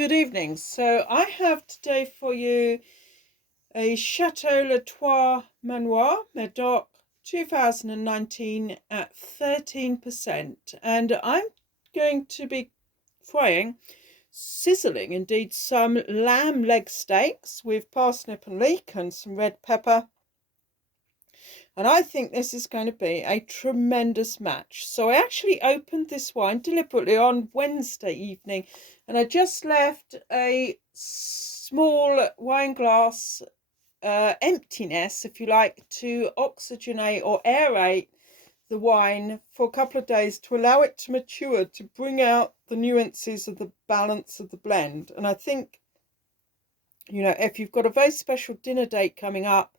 Good evening. So I have today for you a Château Trois-Manoirs Medoc 2019 at 13%. And I'm going to be frying, sizzling indeed, some lamb leg steaks with parsnip and leek and some red pepper. And I think this is going to be a tremendous match. So I actually opened this wine deliberately on Wednesday evening, and I just left a small wine glass emptiness, if you like, to oxygenate or aerate the wine for a couple of days to allow it to mature, to bring out the nuances of the balance of the blend. And I think, if you've got a very special dinner date coming up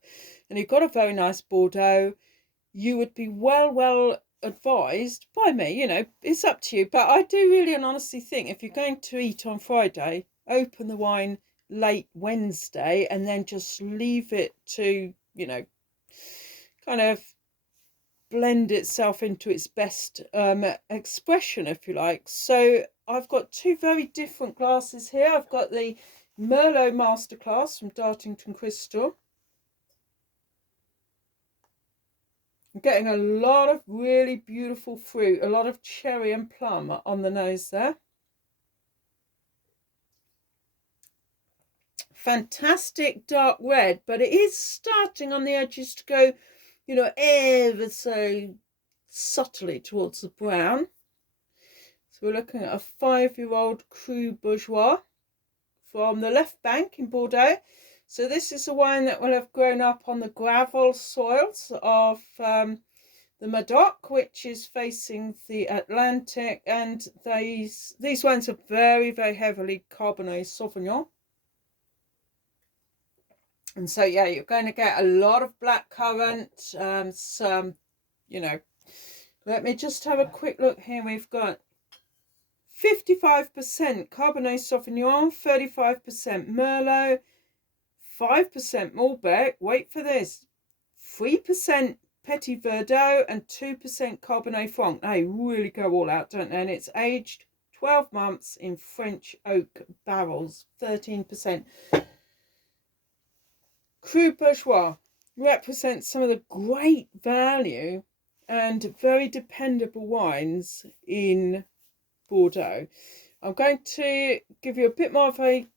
and you've got a very nice Bordeaux, you would be well advised by me. It's up to you. But I do really and honestly think if you're going to eat on Friday, open the wine late Wednesday and then just leave it to, kind of blend itself into its best expression, if you like. So I've got two very different glasses here. I've got the Merlot Masterclass from Dartington Crystal. I'm getting a lot of really beautiful fruit, a lot of cherry and plum on the nose there. Fantastic dark red, but it is starting on the edges to go, ever so subtly towards the brown. So we're looking at a 5-year-old Cru Bourgeois from the left bank in Bordeaux. So this is a wine that will have grown up on the gravel soils of the Medoc, which is facing the Atlantic, and these wines are very heavily Cabernet Sauvignon. And so, yeah, you're going to get a lot of blackcurrant, some, let me just have a quick look here. We've got 55% Cabernet Sauvignon, 35% Merlot, 5% Malbec, wait for this, 3% Petit Verdot and 2% Cabernet Franc. They really go all out, don't they? And it's aged 12 months in French oak barrels, 13%. Cru Bourgeois represents some of the great value and very dependable wines in Bordeaux. I'm going to give you a bit more of a,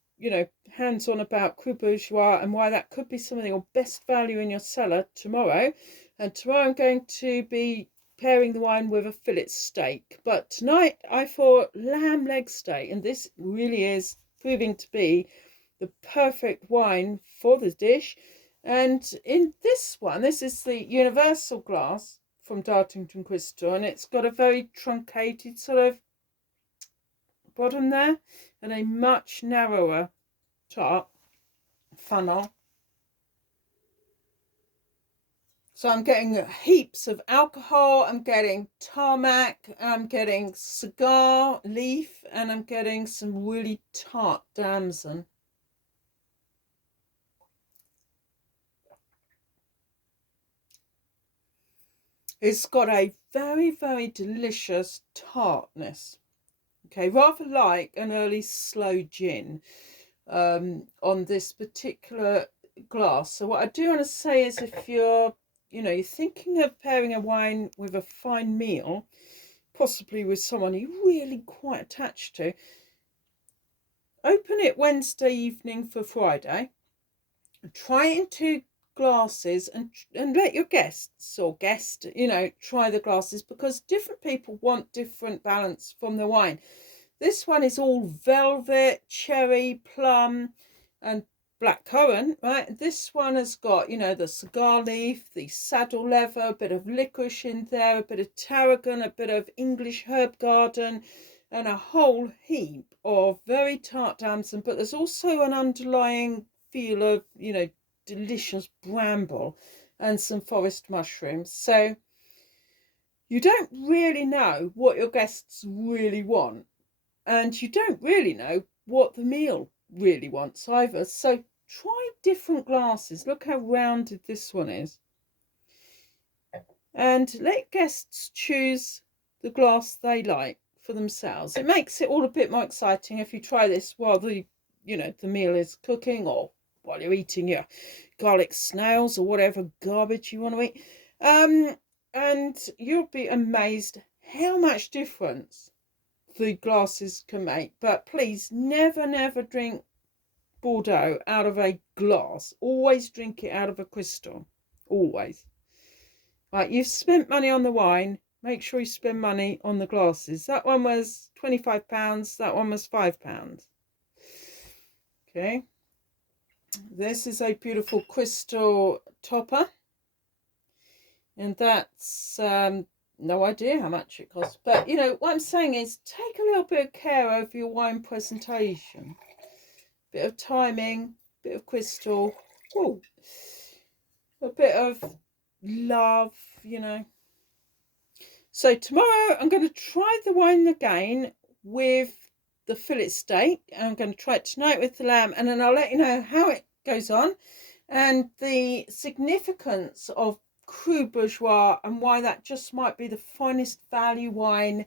hands-on about Cru Bourgeois and why that could be some of your best value in your cellar tomorrow. And tomorrow I'm going to be pairing the wine with a fillet steak. But tonight I thought lamb leg steak, and this really is proving to be the perfect wine for the dish. And in this one, this is the universal glass from Dartington Crystal, and it's got a very truncated sort of bottom there and a much narrower top funnel. So I'm getting heaps of alcohol, I'm getting tarmac, I'm getting cigar leaf, and I'm getting some really tart damson. It's got a very delicious tartness. Okay, rather like an early sloe gin on this particular glass. So what I do want to say is, if you're thinking of pairing a wine with a fine meal, possibly with someone you're really quite attached to, open it Wednesday evening for Friday, try it in 2 glasses and let your guests or guest try the glasses, because different people want different balance from the wine. This one is all velvet, cherry, plum and blackcurrant, right? This one has got the cigar leaf, the saddle leather, a bit of licorice in there, a bit of tarragon, a bit of English herb garden, and a whole heap of very tart damson. But there's also an underlying feel of delicious bramble and some forest mushrooms. So you don't really know what your guests really want, and you don't really know what the meal really wants either. So try different glasses. Look how rounded this one is, and let guests choose the glass they like for themselves. It makes it all a bit more exciting if you try this while the meal is cooking, or while you're eating your garlic snails or whatever garbage you want to eat. And you'll be amazed how much difference the glasses can make. But please never drink Bordeaux out of a glass. Always drink it out of a crystal. Always. Right, you've spent money on the wine. Make sure you spend money on the glasses. That one was £25. That one was £5. Okay. This is a beautiful crystal topper. And that's no idea how much it costs. But, what I'm saying is take a little bit of care over your wine presentation. Bit of timing, bit of crystal. Ooh, a bit of love, So tomorrow I'm going to try the wine again with the fillet steak. I'm going to try it tonight with the lamb, and then I'll let you know how it goes on and the significance of Cru Bourgeois and why that just might be the finest value wine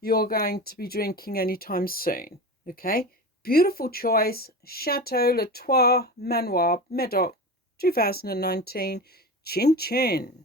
you're going to be drinking anytime soon. Okay, beautiful choice. Château, le Trois-Manoirs, Medoc, 2019. Chin chin.